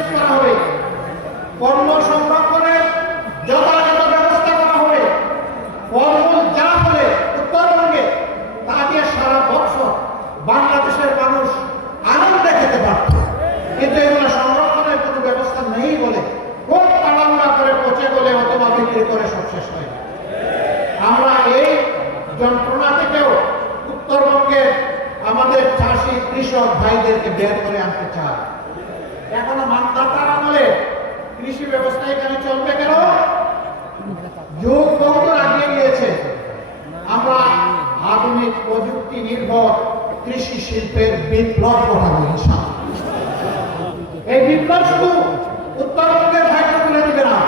নিশ্চিত করা হবে, পণ্য সংরক্ষণের যথাযথ ব্যবস্থা করা হবে, ফলমূল যা ফলে উত্তরবঙ্গে তা দিয়ে সারা বছর বাংলাদেশের মানুষ আনন্দে খেতে পারত। কিন্তু এগুলো সংরক্ষণের কোনো ব্যবস্থা নেই বলে খুব তাড়াহুড়া করে পচে গলে অথবা বিক্রি করে সব শেষ হয়। আমরা এই যন্ত্রণা থেকেও উত্তরবঙ্গের আমাদের চাষি কৃষক ভাইদেরকে বের করে আনতে চাই। এখনো মানদাতার আমলে কৃষি ব্যবস্থা এখানে চলবে কেন? যুগ বহু আগিয়ে গিয়েছে। আমরা আধুনিক প্রযুক্তি নির্ভর কৃষি শিল্পের বিপ্লব ঘটাবো ইনশাআল্লাহ। এই বিপ্লব শুধু উত্তরবঙ্গের ভাগ্য তুলে দিবে না,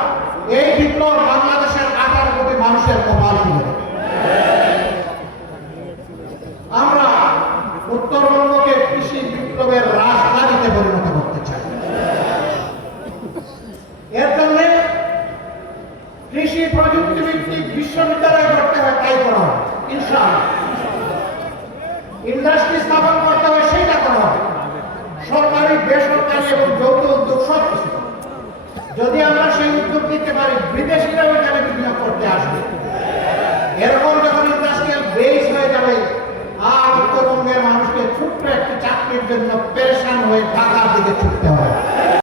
এই বিপ্লব বাংলাদেশের 18 কোটি মানুষের কপাল তুলে দেবে। আমরা উত্তরবঙ্গকে কৃষি বিপ্লবের রাজধানীতে পরিণত করতে চাই। এর জন্য কৃষি প্রযুক্তি ভিত্তিক বিশ্ববিদ্যালয় করতে হয়, তাই করা হবে ইনশাআল্লাহ। ইন্ডাস্ট্রি স্থাপন করতে হয়, সেইটা করা হবে। সরকারি বেসরকারি এবং যৌথ উদ্যোগ সব কিছু। যদি আমরা সেই উদ্যোগ দিতে পারি, বিদেশিরাও এখানে বিনিয়োগ করতে আসবে। এরকম যখন ইন্ডাস্ট্রিয়াল বেস হয়ে যাবে, আর উত্তরবঙ্গের মানুষকে ছোট্ট একটি চাকরির জন্য